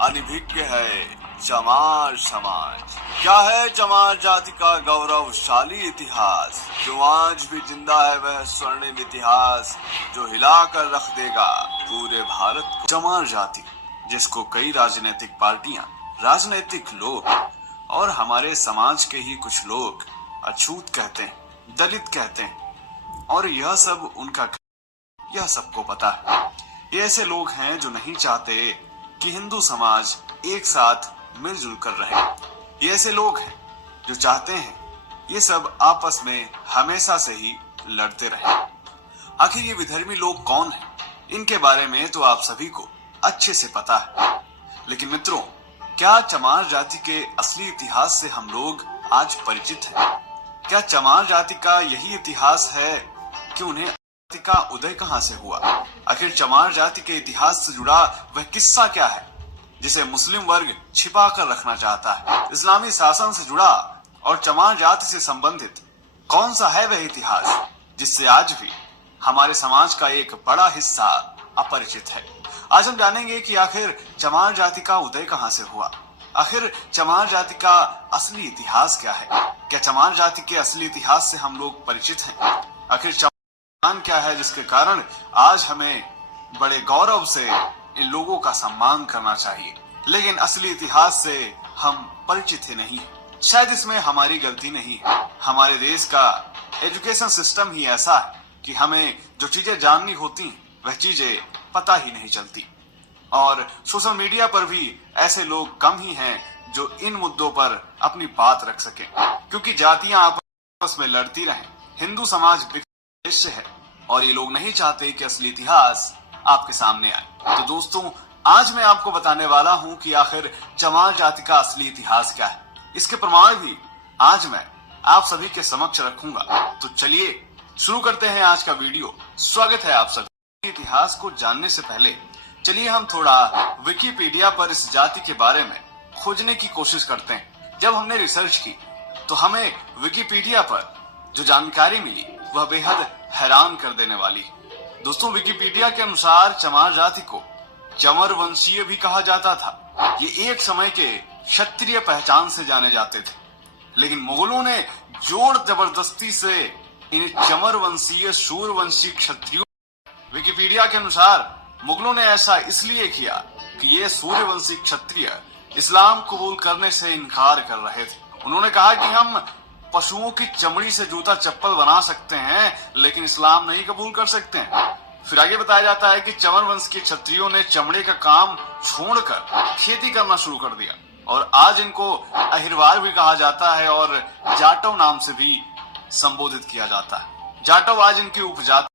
अनभिज्ञ है चमार समाज। क्या है चमार जाति का गौरवशाली इतिहास, जो आज भी जिंदा है वह स्वर्णिम इतिहास, जो हिलाकर रख देगा पूरे भारत को। चमार जाति, जिसको कई राजनीतिक पार्टियां, राजनीतिक लोग और हमारे समाज के ही कुछ लोग अछूत कहते हैं, दलित कहते हैं, और यह सब उनका, यह सबको पता है। ये ऐसे लोग हैं जो नहीं चाहते कि हिंदू समाज एक साथ मिलजुल कर रहे। ये ऐसे लोग हैं जो चाहते हैं ये सब आपस में हमेशा से ही लड़ते रहे। आखिर ये विधर्मी लोग कौन हैं? इनके बारे में तो आप सभी को अच्छे से पता है, लेकिन मित्रों, क्या चमार जाति के असली इतिहास से हम लोग आज परिचित हैं? क्या चमार जाति का यही इतिहास है कि उन्हें जाति का उदय कहां से हुआ? आखिर चमार जाति के इतिहास से जुड़ा वह किस्सा क्या है जिसे मुस्लिम वर्ग छिपा कर रखना चाहता है? इस्लामी शासन से जुड़ा और चमार जाति से संबंधित कौन सा है वह इतिहास जिससे आज भी हमारे समाज का एक बड़ा हिस्सा अपरिचित है? आज हम जानेंगे कि आखिर चमार जाति का उदय कहां से हुआ, आखिर चमार जाति का असली इतिहास क्या है, क्या चमार जाति के असली इतिहास से हम लोग परिचित हैं? आखिर चमार क्या है जिसके कारण आज हमें बड़े गौरव से इन लोगों का सम्मान करना चाहिए, लेकिन असली इतिहास से हम परिचित ही नहीं है। शायद इसमें हमारी गलती नहीं है, हमारे देश का एजुकेशन सिस्टम ही ऐसा है कि हमें जो चीजें जाननी होती वह चीजें पता ही नहीं चलती, और सोशल मीडिया पर भी ऐसे लोग कम ही हैं जो इन मुद्दों पर अपनी बात रख सके, क्योंकि जातियां आपस में लड़ती रहें। हिंदू समाज देश है और ये लोग नहीं चाहते कि असली इतिहास आपके सामने आए। तो दोस्तों, आज मैं आपको बताने वाला हूं कि आखिर चमार जाति का असली इतिहास क्या है। इसके प्रमाण भी आज मैं आप सभी के समक्ष रखूंगा। तो चलिए शुरू करते हैं आज का वीडियो। स्वागत है आप सभी। इतिहास को जानने से पहले चलिए हम थोड़ा विकिपीडिया पर इस जाति के बारे में खोजने की कोशिश करते हैं। जब हमने रिसर्च की तो हमें विकिपीडिया पर जो जानकारी मिली वह बेहद हैरान कर देने वाली है। दोस्तों, विकिपीडिया के अनुसार चमार जाति को चमर वंशीय भी कहा जाता था। ये एक समय के क्षत्रिय पहचान से जाने जाते थे, लेकिन मुगलों ने जोर जबरदस्ती से इन चमर वंशीय सूर्यवंशी क्षत्रियों, विकिपीडिया के अनुसार मुगलों ने ऐसा इसलिए किया कि ये सूर्यवंशी क्षत्रिय इस्लाम कबूल करने से इनकार कर रहे थे। उन्होंने कहा कि हम पशुओं की चमड़ी से जूता चप्पल बना सकते हैं, लेकिन इस्लाम नहीं कबूल कर सकते हैं। फिर आगे बताया जाता है कि चमर वंश के क्षत्रियों ने चमड़े का काम छोड़कर खेती करना शुरू कर दिया, और आज इनको अहिरवार भी कहा जाता है और जाटव नाम से भी संबोधित किया जाता है। जाटव आज इनकी उपजाति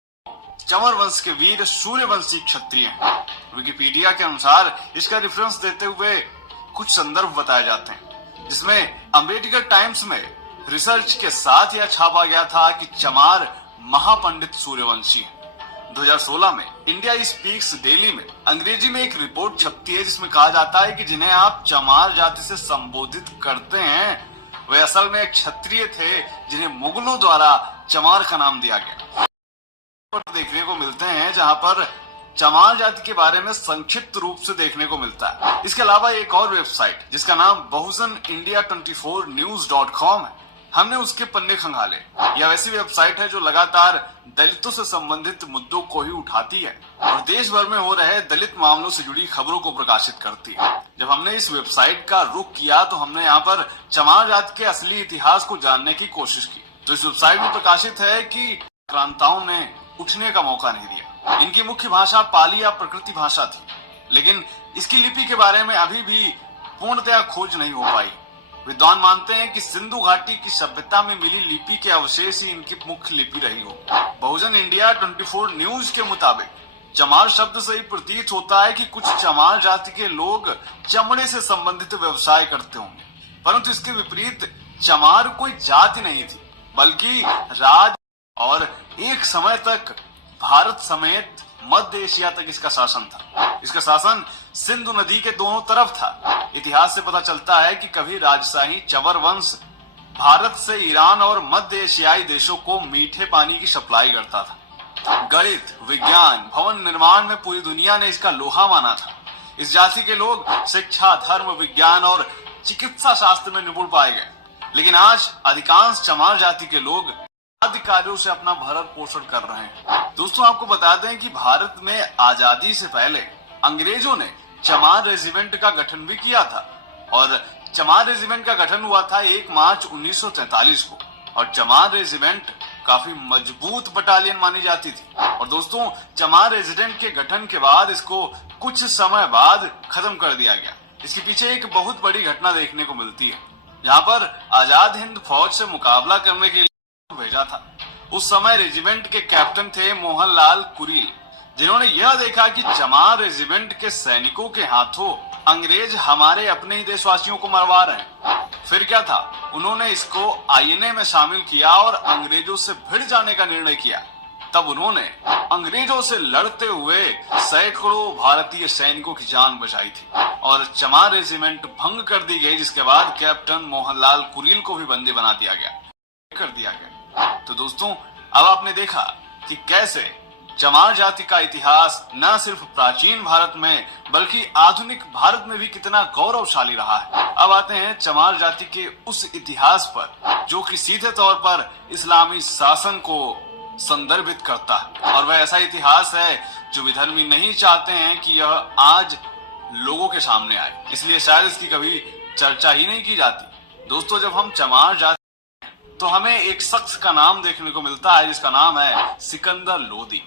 चमर वंश के वीर सूर्यवंशी क्षत्रिय हैं। विकिपीडिया के अनुसार इसका रेफरेंस देते हुए कुछ संदर्भ बताए जाते हैं, जिसमें अम्बेडकर टाइम्स में रिसर्च के साथ यह छापा गया था कि चमार महापंडित सूर्यवंशी है। 2016 में इंडिया स्पीक्स डेली में अंग्रेजी में एक रिपोर्ट छपती है जिसमें कहा जाता है कि जिन्हें आप चमार जाति से संबोधित करते हैं वे असल में क्षत्रिय थे, जिन्हें मुगलों द्वारा चमार का नाम दिया गया। देखने को मिलते हैं जहां पर चमार जाति के बारे में संक्षिप्त रूप से देखने को मिलता है। इसके अलावा एक और वेबसाइट जिसका नाम बहुजन इंडिया 24news.com है, हमने उसके पन्ने खंगाले। यह वैसी वेबसाइट है जो लगातार दलितों से संबंधित मुद्दों को ही उठाती है और देश भर में हो रहे दलित मामलों से जुड़ी खबरों को प्रकाशित करती है। जब हमने इस वेबसाइट का रुख किया तो हमने यहाँ पर चमार जाति के असली इतिहास को जानने की कोशिश की। तो इस वेबसाइट में प्रकाशित है कि क्रांताओं ने उठने का मौका नहीं दिया। इनकी मुख्य भाषा पाली या प्रकृति भाषा थी, लेकिन इसकी लिपि के बारे में अभी भी पूर्णतया खोज नहीं हो पाई। विद्वान मानते हैं कि सिंधु घाटी की सभ्यता में मिली लिपि के अवशेष ही इनकी मुख्य लिपि रही हो। बहुजन इंडिया 24 न्यूज के मुताबिक चमार शब्द से ही प्रतीत होता है कि कुछ चमार जाति के लोग चमड़े से संबंधित व्यवसाय करते होंगे, परंतु इसके विपरीत चमार कोई जाति नहीं थी, बल्कि राज, और एक समय तक भारत समेत मध्य एशिया तक इसका शासन था। इसका शासन सिंधु नदी के दोनों तरफ था। इतिहास से पता चलता है कि कभी राजशाही चवर वंश भारत से ईरान और मध्य एशियाई देशों को मीठे पानी की सप्लाई करता था। गणित, विज्ञान, भवन निर्माण में पूरी दुनिया ने इसका लोहा माना था। इस जाति के लोग शिक्षा, धर्म, विज्ञान और चिकित्सा शास्त्र में निपुण पाए गए। लेकिन आज अधिकांश चमार जाति के लोग कार्यों से अपना भरण पोषण कर रहे हैं। दोस्तों, आपको बता दें कि भारत में आजादी से पहले अंग्रेजों ने चमार रेजिमेंट का गठन भी किया था और चमार रेजिमेंट का गठन हुआ था 1 मार्च 1943 को और चमार रेजिमेंट काफी मजबूत बटालियन मानी जाती थी। और दोस्तों, चमार रेजिमेंट के गठन के बाद इसको कुछ समय बाद खत्म कर दिया गया। इसके पीछे एक बहुत बड़ी घटना देखने को मिलती है, जहाँ पर आजाद हिंद फौज से मुकाबला करने के लिए भेजा था। उस समय रेजिमेंट के कैप्टन थे मोहनलाल कुरील, जिन्होंने यह देखा कि चमार रेजिमेंट के सैनिकों के हाथों अंग्रेज हमारे अपने ही देशवासियों को मरवा रहे हैं। फिर क्या था, उन्होंने इसको आईएनए में शामिल किया और अंग्रेजों से भिड़ जाने का निर्णय किया। तब उन्होंने अंग्रेजों से लड़ते हुए सैकड़ों भारतीय सैनिकों की जान बचाई थी और चमार रेजिमेंट भंग कर दी गई, जिसके बाद कैप्टन मोहनलाल कुरील को भी बंदी बना दिया गया। तो दोस्तों, अब आपने देखा कि कैसे चमार जाति का इतिहास न सिर्फ प्राचीन भारत में बल्कि आधुनिक भारत में भी कितना गौरवशाली रहा है। अब आते हैं चमार जाति के उस इतिहास पर जो कि सीधे तौर पर इस्लामी शासन को संदर्भित करता है, और वह ऐसा इतिहास है जो विधर्मी नहीं चाहते हैं कि यह आज लोगों के सामने आए, इसलिए शायद इसकी कभी चर्चा ही नहीं की जाती। दोस्तों, जब हम चमार जाति तो हमें एक शख्स का नाम देखने को मिलता है जिसका नाम है सिकंदर लोदी,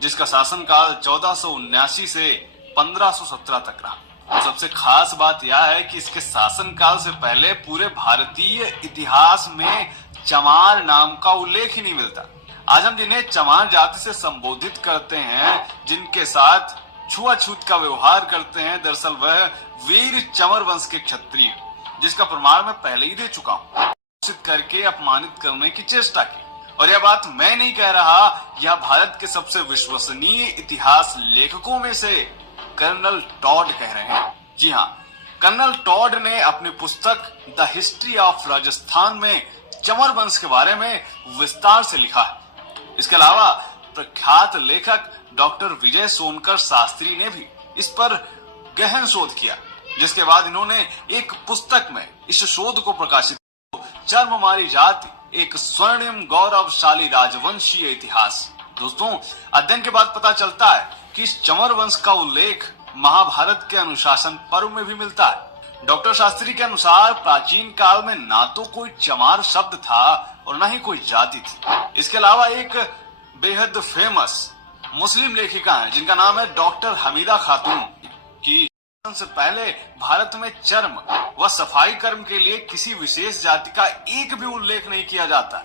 जिसका शासनकाल 1479 से 1517 तक रहा। और सबसे खास बात यह है कि इसके शासनकाल से पहले पूरे भारतीय इतिहास में चमार नाम का उल्लेख ही नहीं मिलता। आज हम जिन्हें चमार जाति से संबोधित करते हैं, जिनके साथ छुआछूत का व्यवहार करते हैं, दरअसल वह वीर चमर वंश के क्षत्रिय, जिसका प्रमाण मैं पहले ही दे चुका हूँ, करके अपमानित करने की चेष्टा की। और यह बात मैं नहीं कह रहा, यह भारत के सबसे विश्वसनीय इतिहास लेखकों में से कर्नल टॉड कह रहे हैं। जी हाँ, कर्नल टॉड ने अपनी पुस्तक द हिस्ट्री ऑफ राजस्थान में चमर वंश के बारे में विस्तार से लिखा है। इसके अलावा प्रख्यात लेखक डॉक्टर विजय सोनकर शास्त्री ने भी इस पर गहन शोध किया, जिसके बाद इन्होंने एक पुस्तक में इस शोध को प्रकाशित चर्ममारी जाति एक स्वर्णिम गौरवशाली राजवंशीय इतिहास। दोस्तों, अध्ययन के बाद पता चलता है कि इस चमर वंश का उल्लेख महाभारत के अनुशासन पर्व में भी मिलता है। डॉक्टर शास्त्री के अनुसार प्राचीन काल में ना तो कोई चमार शब्द था और ना ही कोई जाति थी। इसके अलावा एक बेहद फेमस मुस्लिम लेखिका है जिनका नाम है डॉक्टर हमीदा खातून, की से पहले भारत में चर्म व सफाई कर्म के लिए किसी विशेष जाति का एक भी उल्लेख नहीं किया जाता।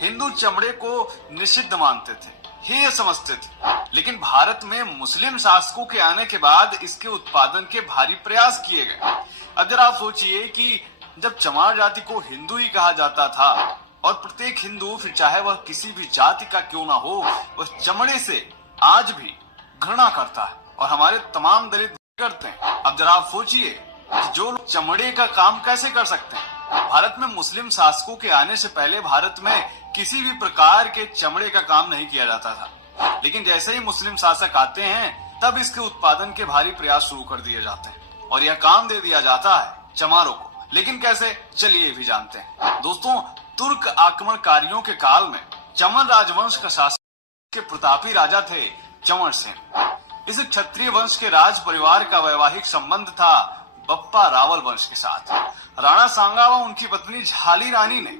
हिंदू चमड़े को निषिद्ध मानते थे, हेय समझते थे, लेकिन भारत में मुस्लिम शासकों के आने के बाद इसके उत्पादन के भारी प्रयास किए गए। अब जरा आप सोचिए कि जब चमार जाति को हिंदू ही कहा जाता था और प्रत्येक हिंदू, फिर चाहे वह किसी भी जाति का क्यों ना हो, वह चमड़े से आज भी घृणा करता है और हमारे तमाम दलित करते हैं। अब जरा आप सोचिए कि जो लोग चमड़े का काम कैसे कर सकते हैं। भारत में मुस्लिम शासकों के आने से पहले भारत में किसी भी प्रकार के चमड़े का काम नहीं किया जाता था, लेकिन जैसे ही मुस्लिम शासक आते हैं तब इसके उत्पादन के भारी प्रयास शुरू कर दिए जाते हैं और यह काम दे दिया जाता है चमारों को। लेकिन कैसे, चलिए भी जानते हैं। दोस्तों, तुर्क आक्रमणकारियों के काल में चमर राजवंश का शासक के प्रतापी राजा थे चमर सेन। इस क्षत्रिय वंश के राज परिवार का वैवाहिक संबंध था बप्पा रावल वंश के साथ। राणा सांगा व उनकी पत्नी झाली रानी ने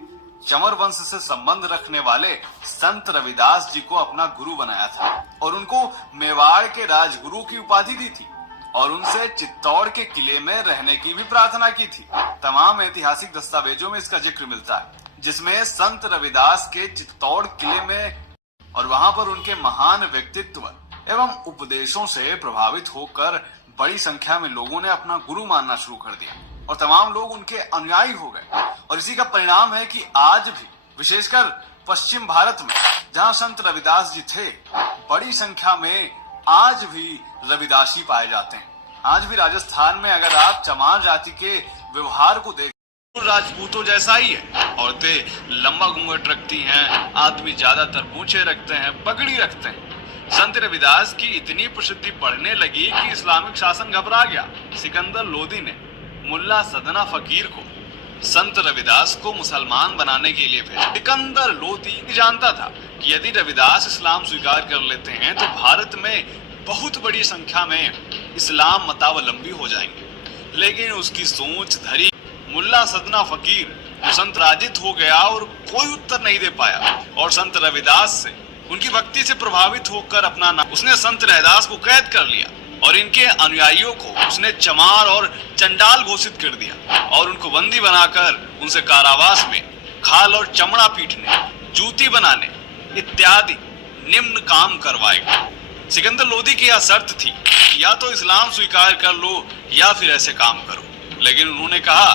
चमर वंश से संबंध रखने वाले संत रविदास जी को अपना गुरु बनाया था और उनको मेवाड़ के राजगुरु की उपाधि दी थी और उनसे चित्तौड़ के किले में रहने की भी प्रार्थना की थी। तमाम ऐतिहासिक दस्तावेजों में इसका जिक्र मिलता है, जिसमें संत रविदास के चित्तौड़ किले में और वहां पर उनके महान व्यक्तित्व एवं उपदेशों से प्रभावित होकर बड़ी संख्या में लोगों ने अपना गुरु मानना शुरू कर दिया और तमाम लोग उनके अनुयायी हो गए। और इसी का परिणाम है कि आज भी, विशेषकर पश्चिम भारत में जहां संत रविदास जी थे, बड़ी संख्या में आज भी रविदासी पाए जाते हैं। आज भी राजस्थान में अगर आप चमार जाति के व्यवहार को देखें, राजपूतों जैसा ही है। औरतें लंबा घूंघट रखती हैं, आदमी ज्यादातर मूछें रखते हैं, पगड़ी रखते हैं। संत रविदास की इतनी प्रसिद्धि बढ़ने लगी कि इस्लामिक शासन घबरा गया। सिकंदर लोदी ने मुल्ला सदना फकीर को संत रविदास को मुसलमान बनाने के लिए भेजा। सिकंदर लोदी जानता था कि यदि रविदास इस्लाम स्वीकार कर लेते हैं तो भारत में बहुत बड़ी संख्या में इस्लाम मतावलंबी हो जाएंगे, लेकिन उसकी सोच धरी मुल्ला सदना फकीर संत राजित हो गया और कोई उत्तर नहीं दे पाया और संत रविदास से उनकी भक्ति से प्रभावित होकर अपना नाम उसने संत रविदास को कैद कर लिया और इनके अनुयायियों को उसने चमार और चंडाल घोषित कर दिया और उनको बंदी बनाकर उनसे कारावास में खाल और चमड़ा पीटने, जूती बनाने इत्यादि निम्न काम करवाएगा। सिकंदर लोदी की यह शर्त थी कि या तो इस्लाम स्वीकार कर लो या फिर ऐसे काम करो, लेकिन उन्होंने कहा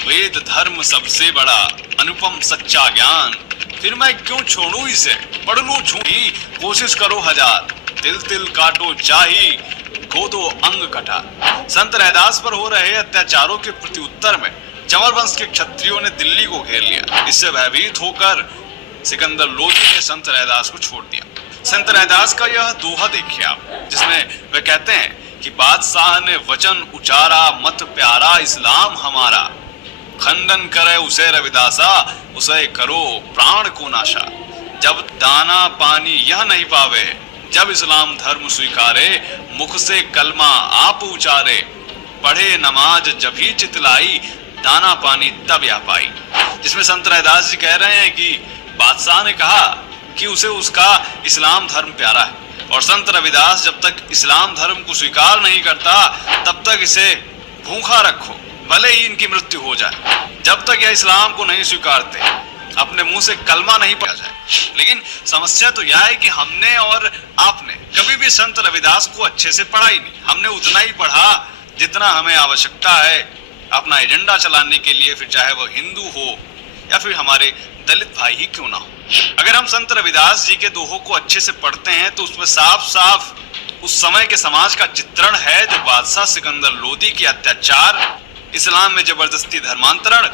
वेद धर्म सबसे बड़ा अनुपम सच्चा ज्ञान, फिर मैं क्यों छोड़ू इसे, पढ़ लूं झूठी कोशिश करो हजार, तिल तिल काटो चाही खो दो अंग कटा। संत रैदास पर हो रहे अत्याचारों के प्रत्युत्तर में चंवर वंश के क्षत्रियों ने दिल्ली को घेर लिया। इससे भयभीत होकर सिकंदर लोदी ने संत रैदास को छोड़ दिया। संत रैदास का यह दोहा देखिए आप, जिसमें वे कहते हैं कि बादशाह ने वचन उचारा मत प्यारा इस्लाम हमारा, खंडन करे उसे रविदासा उसे करो प्राण को नाशा। जब दाना पानी यह नहीं पावे, जब इस्लाम धर्म स्वीकारे, मुख से कलमा आप उचारे, पढ़े नमाज जब ही चितलाई, दाना पानी तब या पाई। जिसमें संत रैदास जी कह रहे हैं कि बादशाह ने कहा कि उसे उसका इस्लाम धर्म प्यारा है और संत रविदास जब तक इस्लाम धर्म को स्वीकार नहीं करता तब तक इसे भूखा रखो, भले ही इनकी मृत्यु हो जाए। जब तक यह इस्लाम को नहीं स्वीकारते अपने मुंह से कलमा नहीं पड़ा जाए। लेकिन समस्या तो यह है कि हमने और आपने कभी भी संत रविदास को अच्छे से पढ़ा ही नहीं। हमने उतना ही पढ़ा जितना हमें आवश्यकता है अपना एजेंडा चलाने के लिए, फिर चाहे वह हिंदू हो या फिर हमारे दलित भाई ही क्यों ना हो। अगर हम संत रविदास जी के दोहों को अच्छे से पढ़ते हैं तो उसमें साफ साफ उस समय के समाज का चित्रण है जो बादशाह सिकंदर लोदी के अत्याचार, इस्लाम में जबरदस्ती धर्मांतरण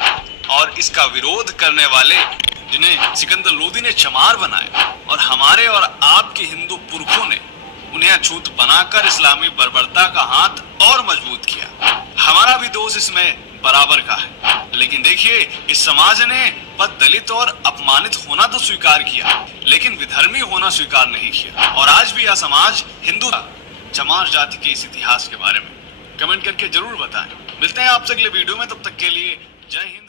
और इसका विरोध करने वाले जिन्हें सिकंदर लोदी ने चमार बनाया और हमारे और आपके हिंदू पुरखों ने उन्हें अछूत बनाकर इस्लामी बर्बरता का हाथ और मजबूत किया। हमारा भी दोष इसमें बराबर का है। लेकिन देखिए, इस समाज ने पद दलित और अपमानित होना तो स्वीकार किया, लेकिन विधर्मी होना स्वीकार नहीं किया। और आज भी यह समाज हिंदू चमार जाति के इस इतिहास के बारे में कमेंट करके जरूर बताएं। मिलते हैं आपसे अगले वीडियो में, तब तक के लिए जय हिंद।